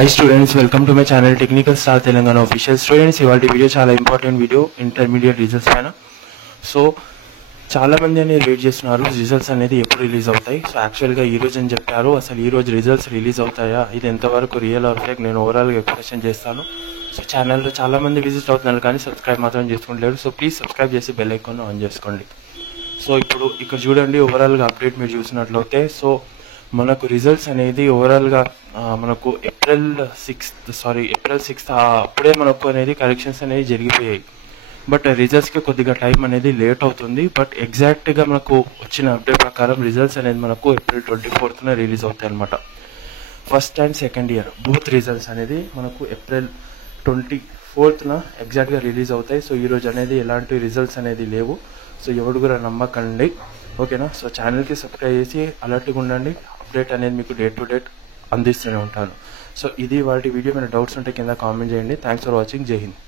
Hi students, welcome to my channel Technical Star Telangana Official. Students, ఇవాళ video చాలా important video intermediate results పైన. So చాలా మంది అనేది వెయిట్ చేస్తున్నారు రిజల్ట్స్ అనేది ఎప్పుడు రిలీజ్ అవుతాయి. సో యాక్చువల్గా ఈ రోజు అని చెప్పారు. అసలు ఈ రోజు రిజల్ట్స్ రిలీజ్ అవుతాయా, ఇది ఎంతవరకు రియల్ ఆర్ ఫేక్, నేను ఓవరాల్గా ఎక్స్ప్లెయిన్ చేస్తాను. సో ఛానల్లో చాలా మంది విజిట్ అవుతున్నారు కానీ సబ్స్క్రైబ్ మాత్రం చేసుకుంటలేరు. సో ప్లీజ్ సబ్స్క్రైబ్ చేసి బెల్ ఐకాన్ ఆన్ చేసుకోండి. సో ఇప్పుడు ఇక్కడ చూడండి, ఓవరాల్గా అప్డేట్ మీరు చూసినట్లయితే సో మనకు రిజల్ట్స్ అనేది ఓవరాల్గా మనకు ఏప్రిల్ 6th అప్పుడే మనకు అనేది కరెక్షన్స్ అనేవి జరిగిపోయాయి. బట్ రిజల్ట్స్కి కొద్దిగా టైం అనేది లేట్ అవుతుంది. బట్ ఎగ్జాక్ట్గా మనకు వచ్చిన అప్డేట్ ప్రకారం రిజల్ట్స్ అనేది మనకు ఏప్రిల్ 24th రిలీజ్ అవుతాయి అనమాట. First and second year booth results అనేది మనకు ఏప్రిల్ 24th ఎగ్జాక్ట్గా రిలీజ్ అవుతాయి. సో ఈరోజు అనేది ఎలాంటి రిజల్ట్స్ అనేది లేవు. సో ఎవరు కూడా నమ్మకండి, ఓకేనా. సో ఛానల్కి సబ్స్క్రైబ్ చేసి అలర్ట్గా ఉండండి. అప్డేట్ అనేది మీకు డే టు డేట్ అందిస్తూనే ఉంటాను. సో ఇది వాటి వీడియో. మీద డౌట్స్ ఉంటే కింద కామెంట్ చేయండి. Thanks for watching. జై హింద్.